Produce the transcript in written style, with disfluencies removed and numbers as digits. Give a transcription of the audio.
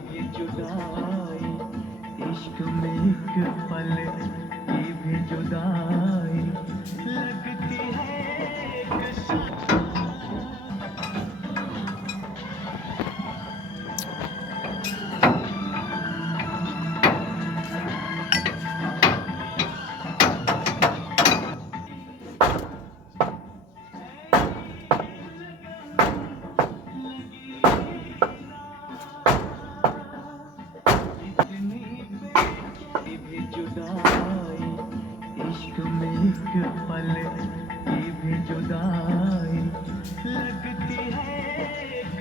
भी जुदाई इश्क में एक पल की भी जुदाई लगती है एक भी जुदाई इश्क में एक पल की भी जुदाई लगती है एक